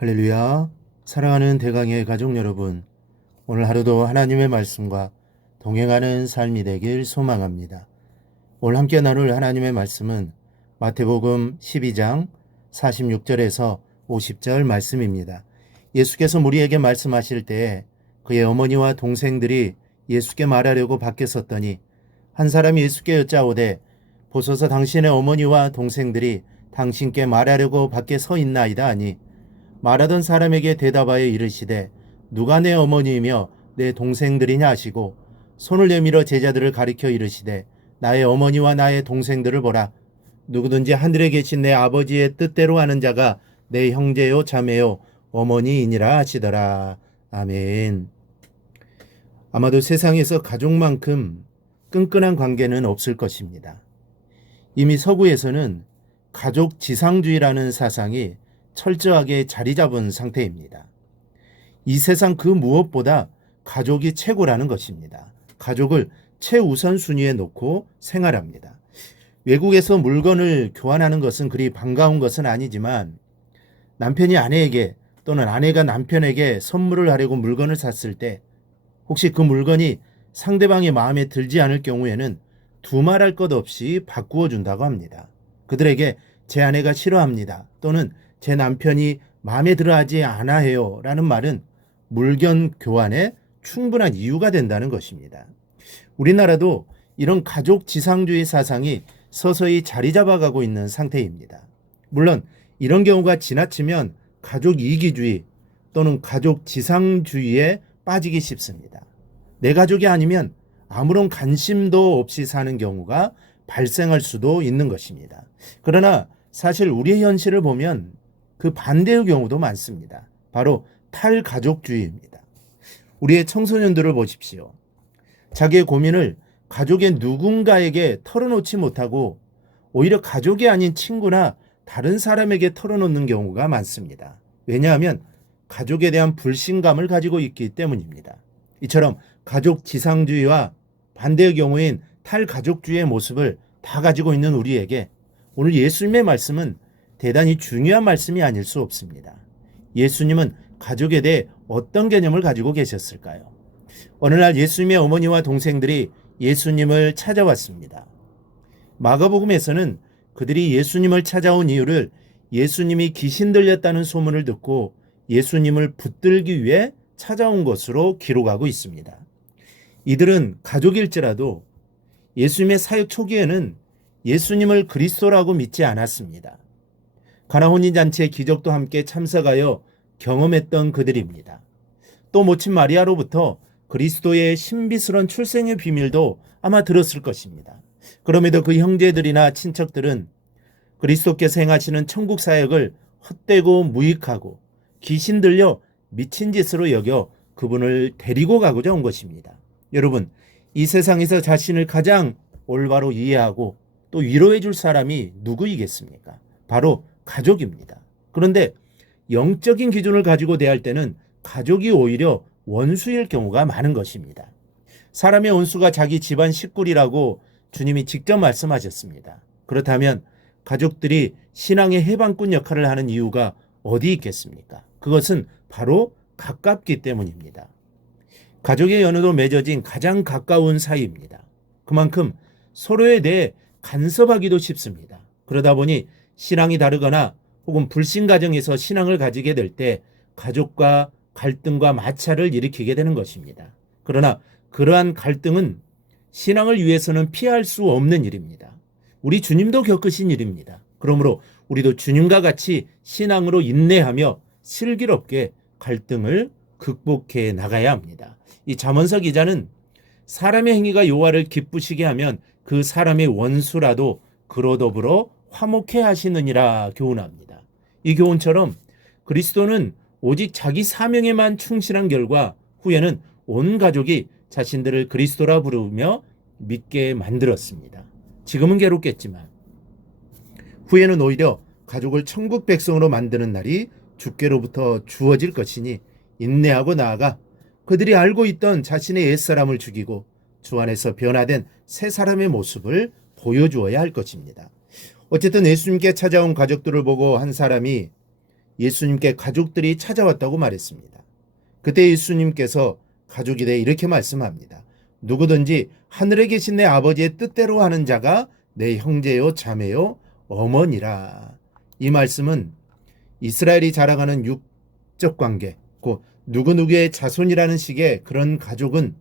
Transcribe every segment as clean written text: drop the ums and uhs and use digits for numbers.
할렐루야. 사랑하는 대강의 가족 여러분, 오늘 하루도 하나님의 말씀과 동행하는 삶이 되길 소망합니다. 오늘 함께 나눌 하나님의 말씀은 마태복음 12장 46절에서 50절 말씀입니다. 예수께서 우리에게 말씀하실 때에 그의 어머니와 동생들이 예수께 말하려고 밖에 섰더니 한 사람이 예수께 여짜오되 보소서 당신의 어머니와 동생들이 당신께 말하려고 밖에 서 있나이다 하니 말하던 사람에게 대답하여 이르시되 누가 내 어머니이며 내 동생들이냐 하시고 손을 내밀어 제자들을 가리켜 이르시되 나의 어머니와 나의 동생들을 보라. 누구든지 하늘에 계신 내 아버지의 뜻대로 하는 자가 내 형제요 자매요 어머니이니라 하시더라. 아멘. 아마도 세상에서 가족만큼 끈끈한 관계는 없을 것입니다. 이미 서구에서는 가족 지상주의라는 사상이 철저하게 자리 잡은 상태입니다. 이 세상 그 무엇보다 가족이 최고라는 것입니다. 가족을 최우선 순위에 놓고 생활합니다. 외국에서 물건을 교환하는 것은 그리 반가운 것은 아니지만 남편이 아내에게 또는 아내가 남편에게 선물을 하려고 물건을 샀을 때 혹시 그 물건이 상대방의 마음에 들지 않을 경우에는 두말할 것 없이 바꾸어 준다고 합니다. 그들에게 제 아내가 싫어합니다 또는 제 남편이 마음에 들어하지 않아 해요 라는 말은 물건 교환에 충분한 이유가 된다는 것입니다. 우리나라도 이런 가족 지상주의 사상이 서서히 자리 잡아가고 있는 상태입니다. 물론 이런 경우가 지나치면 가족 이기주의 또는 가족 지상주의에 빠지기 쉽습니다. 내 가족이 아니면 아무런 관심도 없이 사는 경우가 발생할 수도 있는 것입니다. 그러나 사실 우리의 현실을 보면 그 반대의 경우도 많습니다. 바로 탈가족주의입니다. 우리의 청소년들을 보십시오. 자기의 고민을 가족의 누군가에게 털어놓지 못하고 오히려 가족이 아닌 친구나 다른 사람에게 털어놓는 경우가 많습니다. 왜냐하면 가족에 대한 불신감을 가지고 있기 때문입니다. 이처럼 가족 지상주의와 반대의 경우인 탈가족주의의 모습을 다 가지고 있는 우리에게 오늘 예수님의 말씀은 대단히 중요한 말씀이 아닐 수 없습니다. 예수님은 가족에 대해 어떤 개념을 가지고 계셨을까요? 어느 날 예수님의 어머니와 동생들이 예수님을 찾아왔습니다. 마가복음에서는 그들이 예수님을 찾아온 이유를 예수님이 귀신 들렸다는 소문을 듣고 예수님을 붙들기 위해 찾아온 것으로 기록하고 있습니다. 이들은 가족일지라도 예수님의 사역 초기에는 예수님을 그리스도라고 믿지 않았습니다. 가나 혼인잔치의 기적도 함께 참석하여 경험했던 그들입니다. 또 모친 마리아로부터 그리스도의 신비스러운 출생의 비밀도 아마 들었을 것입니다. 그럼에도 그 형제들이나 친척들은 그리스도께서 행하시는 천국 사역을 헛되고 무익하고 귀신 들려 미친 짓으로 여겨 그분을 데리고 가고자 온 것입니다. 여러분, 이 세상에서 자신을 가장 올바로 이해하고 또 위로해 줄 사람이 누구이겠습니까? 바로 가족입니다. 그런데 영적인 기준을 가지고 대할 때는 가족이 오히려 원수일 경우가 많은 것입니다. 사람의 원수가 자기 집안 식구리라고 주님이 직접 말씀하셨습니다. 그렇다면 가족들이 신앙의 해방꾼 역할을 하는 이유가 어디 있겠습니까? 그것은 바로 가깝기 때문입니다. 가족의 연으로 맺어진 가장 가까운 사이입니다. 그만큼 서로에 대해 간섭하기도 쉽습니다. 그러다 보니 신앙이 다르거나 혹은 불신 가정에서 신앙을 가지게 될 때 가족과 갈등과 마찰을 일으키게 되는 것입니다. 그러나 그러한 갈등은 신앙을 위해서는 피할 수 없는 일입니다. 우리 주님도 겪으신 일입니다. 그러므로 우리도 주님과 같이 신앙으로 인내하며 슬기롭게 갈등을 극복해 나가야 합니다. 이 잠언서 기자는 사람의 행위가 여호와를 기쁘시게 하면 그 사람의 원수라도 그로 더불어 화목해 하시느니라 교훈합니다. 이 교훈처럼 그리스도는 오직 자기 사명에만 충실한 결과 후에는 온 가족이 자신들을 그리스도라 부르며 믿게 만들었습니다. 지금은 괴롭겠지만 후에는 오히려 가족을 천국 백성으로 만드는 날이 주께로부터 주어질 것이니 인내하고 나아가 그들이 알고 있던 자신의 옛사람을 죽이고 주 안에서 변화된 새 사람의 모습을 보여주어야 할 것입니다. 어쨌든 예수님께 찾아온 가족들을 보고 한 사람이 예수님께 가족들이 찾아왔다고 말했습니다. 그때 예수님께서 가족에 대해 이렇게 말씀합니다. 누구든지 하늘에 계신 내 아버지의 뜻대로 하는 자가 내 형제요 자매요 어머니라. 이 말씀은 이스라엘이 자랑하는 육적 관계, 곧 누구누구의 자손이라는 식의 그런 가족은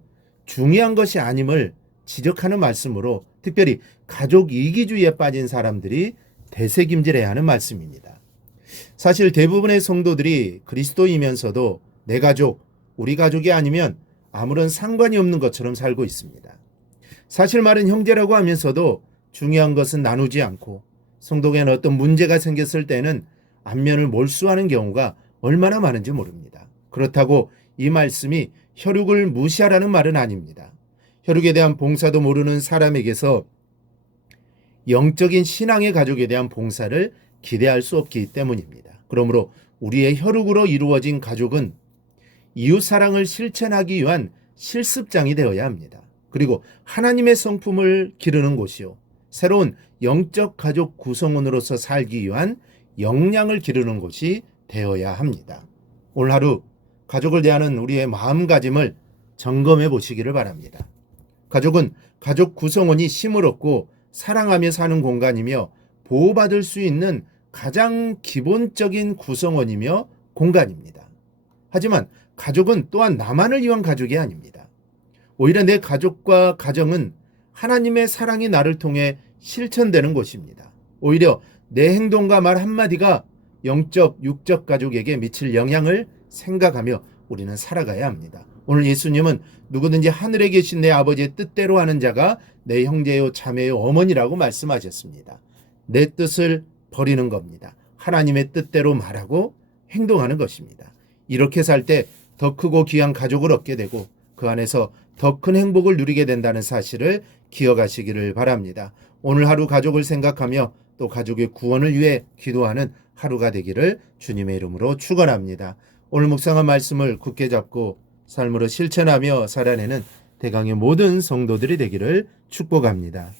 중요한 것이 아님을 지적하는 말씀으로 특별히 가족 이기주의에 빠진 사람들이 되새김질해야 하는 말씀입니다. 사실 대부분의 성도들이 그리스도이면서도 내 가족, 우리 가족이 아니면 아무런 상관이 없는 것처럼 살고 있습니다. 사실 말은 형제라고 하면서도 중요한 것은 나누지 않고 성도에게는 어떤 문제가 생겼을 때는 안면을 몰수하는 경우가 얼마나 많은지 모릅니다. 그렇다고 이 말씀이 혈육을 무시하라는 말은 아닙니다. 혈육에 대한 봉사도 모르는 사람에게서 영적인 신앙의 가족에 대한 봉사를 기대할 수 없기 때문입니다. 그러므로 우리의 혈육으로 이루어진 가족은 이웃사랑을 실천하기 위한 실습장이 되어야 합니다. 그리고 하나님의 성품을 기르는 곳이요, 새로운 영적 가족 구성원으로서 살기 위한 역량을 기르는 곳이 되어야 합니다. 오늘 하루 가족을 대하는 우리의 마음가짐을 점검해 보시기를 바랍니다. 가족은 가족 구성원이 힘을 얻고 사랑하며 사는 공간이며 보호받을 수 있는 가장 기본적인 구성원이며 공간입니다. 하지만 가족은 또한 나만을 위한 가족이 아닙니다. 오히려 내 가족과 가정은 하나님의 사랑이 나를 통해 실천되는 곳입니다. 오히려 내 행동과 말 한마디가 영적, 육적 가족에게 미칠 영향을 생각하며 우리는 살아가야 합니다. 오늘 예수님은 누구든지 하늘에 계신 내 아버지의 뜻대로 하는 자가 내 형제요 자매요 어머니라고 말씀하셨습니다. 내 뜻을 버리는 겁니다. 하나님의 뜻대로 말하고 행동하는 것입니다. 이렇게 살 때 더 크고 귀한 가족을 얻게 되고 그 안에서 더 큰 행복을 누리게 된다는 사실을 기억하시기를 바랍니다. 오늘 하루 가족을 생각하며 또 가족의 구원을 위해 기도하는 하루가 되기를 주님의 이름으로 축원합니다. 오늘 묵상한 말씀을 굳게 잡고 삶으로 실천하며 살아내는 대강의 모든 성도들이 되기를 축복합니다.